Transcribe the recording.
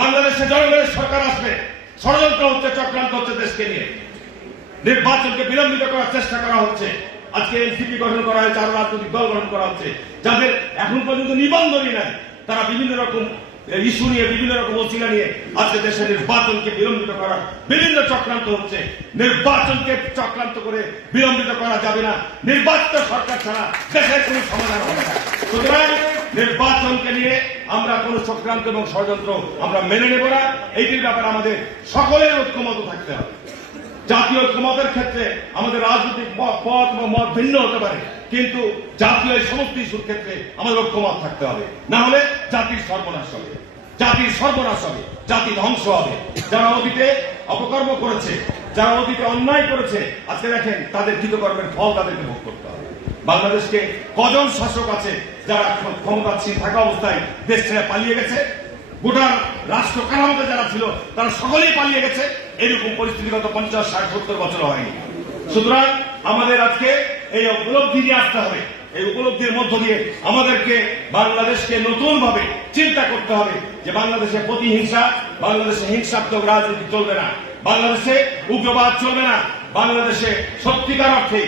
বাংলাদেশে জনগণের সরকার আসবে, ষড়যন্ত্র হচ্ছে, চক্রান্ত হচ্ছে দেশকে নিয়ে। নির্বাচনকে বিলম্বিত করার চেষ্টা করা হচ্ছে। আজকে এনসিপি গঠন করা হয়েছে, আরো রাজনৈতিক দল গঠন করা হচ্ছে, যাদের এখন পর্যন্ত নিবন্ধনই নাই। তারা বিভিন্ন রকম ইস্যু নিয়ে, বিভিন্ন রকম অচিলা নিয়ে আজকে দেশের নির্বাচনকে বিলম্বিত করার বিভিন্ন চক্রান্ত হচ্ছে। নির্বাচনকে চক্রান্ত করে বিলম্বিত করা যাবে না। নির্বাচিত সরকার ছাড়া দেশের কোন সমাধান হবে না। সুতরাং নির্বাচনকে নিয়ে আমরা কোন চক্রান্ত এবং ষড়যন্ত্র আমরা মেনে নেব না। এইটির ব্যাপারে আমাদের সকলের ঐক্যমত থাকতে হবে। জাতীয় ঐক্যমতের ক্ষেত্রে আমাদের রাজনৈতিক পথ বা মত ভিন্ন হতে পারে, কিন্তু জাতীয় এই সমস্ত ইস্যুর ক্ষেত্রে আমাদের ঐক্যমত থাকতে হবে। না হলে জাতির সর্বনাশ হবে, জাতির সর্বনাশ হবে, জাতি ধ্বংস হবে। যারা অতীতে অপকর্ম করেছে, যারা অতীতে অন্যায় করেছে, আজকে দেখেন তাদের কৃতকর্মের ফল তাদেরকে ভোগ করতে হবে। বাংলাদেশকে কজন শাসক আছে যারা ক্ষমতাসীন থাকা অবস্থায় দেশ ছেড়ে পালিয়ে গেছে? গোটা রাষ্ট্র কাঠামোতে যারা ছিল তারা সকলেই পালিয়ে গেছে। এরকম পরিস্থিতি গত 50, 60, 70 বছর হয়নি। সুতরাং আমাদের আজকে এই উপলব্ধি নিয়ে আসতে হবে। এই উপলব্ধির মধ্য দিয়ে আমাদেরকে বাংলাদেশকে নতুন ভাবে চিন্তা করতে হবে যে বাংলাদেশে প্রতিহিংসা, বাংলাদেশে হিংসাত্মক রাজনীতি চলবে না, বাংলাদেশে উগ্রবাদ চলবে না, বাংলাদেশে সত্যিকার অর্থে